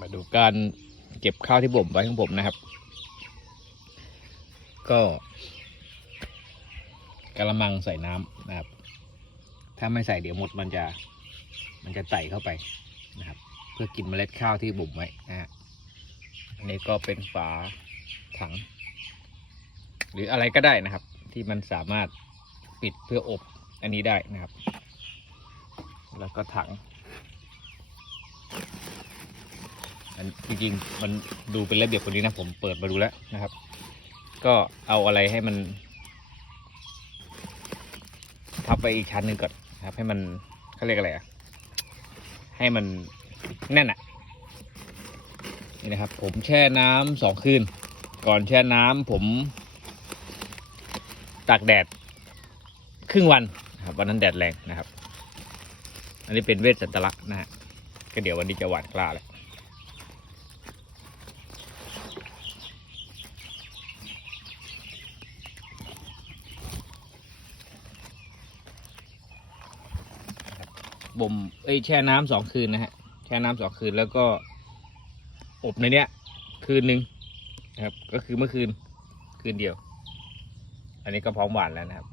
มาดูการเก็บข้าวที่บ่มไว้ของผมนะครับ ก็กระมังใส่น้ำนะครับ ถ้าไม่ใส่เดี๋ยวมดมันจะ มันจะไต่เข้าไปนะครับ เพื่อกินเมล็ดข้าวที่บ่มไว้นะฮะอันนี้ก็เป็นฝาถัง หรืออะไรก็ได้นะครับ ที่มันสามารถปิดเพื่ออบอันนี้ได้นะครับ แล้วก็ถัง อันจริงๆมันดูเป็นระเบียบกว่านี้นะผมเปิดมาดูแล้วนะครับ ก็เอาอะไรให้มัน ทับไปอีกชั้นหนึ่งก่อนะครับ ให้มันเขาเรียกอะไรอะให้มันแน่นอะนี่นะครับ ผมแช่น้ำสองคืน ก่อนแช่น้ำผมตากแดดครึ่งวันครับวันนั้นแดดแรงนะครับ อันนี้เป็นเวทสันตลักษณ์นะฮะก็เดี๋ยววันนี้จะหวานกล้าแล้ว บ่มเอ้ยแช่น้ำสองคืนนะฮะแช่น้ำสองคืนแล้วก็อบในเนี้ย คืนหนึ่งนะครับ ก็คือเมื่อคืนคืนเดียว อันนี้ก็พร้อมหวานแล้วนะครับ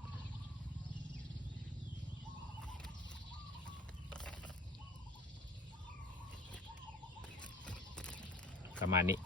ประมาณนี้